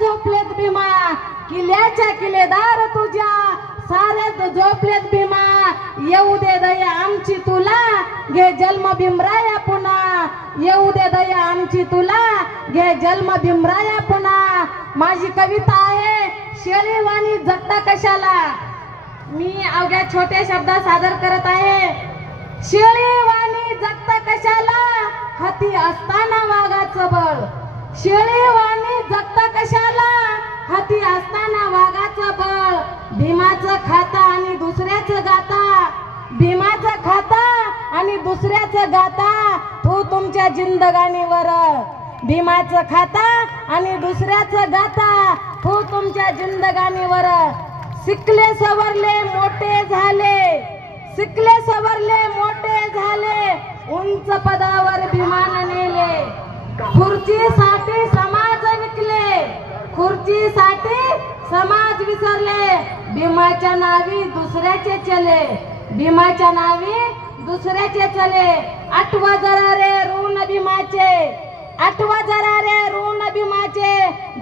झोपलेत भीमा, किल्ल्याच्या किल्लेदार तुझ्या सारे झोपलेत भीमा. येऊ दे दया आमची तुला, घे जन्म भीमराया पुन्हा. येऊ दे दया आमची तुला, घे जन्म भीमराया पुन्हा. माझी कविता आहे शेळीवाणी जगता कशाला. मी अवघ्या छोट्या शब्दात सादर करत आहे. शेळीवाणी जगता कशाला, हाती असताना वाघाचं बळ. शेळीवाणी जगता कशाला, हाती असताना वाघाचं बळ. भीमाचं खाता आणि दुसऱ्याचं गाता, भीमाचं खाता आणि दुसऱ्याचं गाता. तो तुमच्या जिंदगानीवर. भीमाचं खाता आणि दुसऱ्याचं गाता, तो तुमच्या जिंदगानीवर. शिकले सवरले मोठे झाले, शिकले सवरले मोठे झाले, उंच पदावर भीमान नेले. खुर्चीसाठी समाज विकले, खुर्चीसाठी समाज विसरले. भीमाच्या नावी दुसऱ्याचे चले, भीमाच्या नावी दुसऱ्याचे चले. आठवा जरा रे ऋण भीमाचे, आठवा जरा रे ऋण भीमाचे.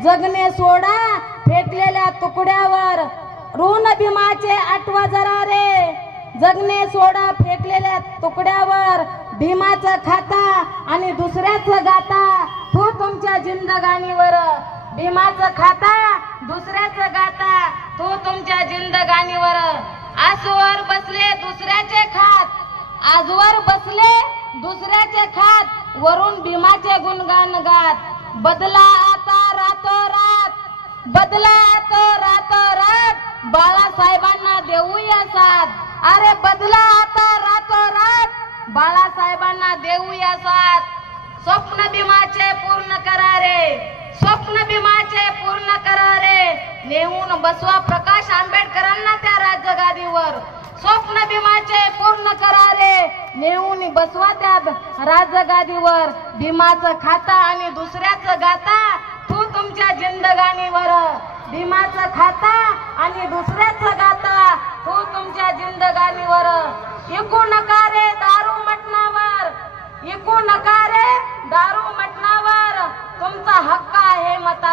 जगणे सोडा फेकलेल्या तुकड्यावर, ऋण भीमाचे आठवा जरा रे. जगणे सोडा फेकलेल्या तुकड्यावर. भीमाचं खाता आणि दुसऱ्याचं गाता, तो तुमच्या जिंदगानीवर. भीमाचं खाता दुसऱ्याचं गाता, तो तुमच्या जिंदगानीवर. आजवर बसले दुसऱ्याचे खात, आजवर बसले दुसऱ्याचे खात, वरून भीमाचे गुणगान गात. बदला आता रातोरात, बदला आता रातोरात, बाळासाहेबांना देऊया साथ. अरे बदला आता रातोरात, बाळासाहेबांना देऊया साथ. स्वप्न भीमाचे पूर्ण करा रे, स्वप्न भीमाचे पूर्ण करा रे. नेऊन बसवा प्रकाश आंबेडकरांना त्या राजगादीवर. स्वप्न भीमाचे पूर्ण करा रे, नेऊन बसवा त्या राजगादीवर. भीमाचं खाता आणि दुसऱ्याचं गाता, तू तुमच्या जिंदगानीवर. भीमाचं खाता आणि दुसऱ्याचं गाता, तू तुमच्या जिंदगानीवर. इकू नका रे दारू मटणावर, इकू नका रे दारू मटणावर. तुमचा हक्क आहे मता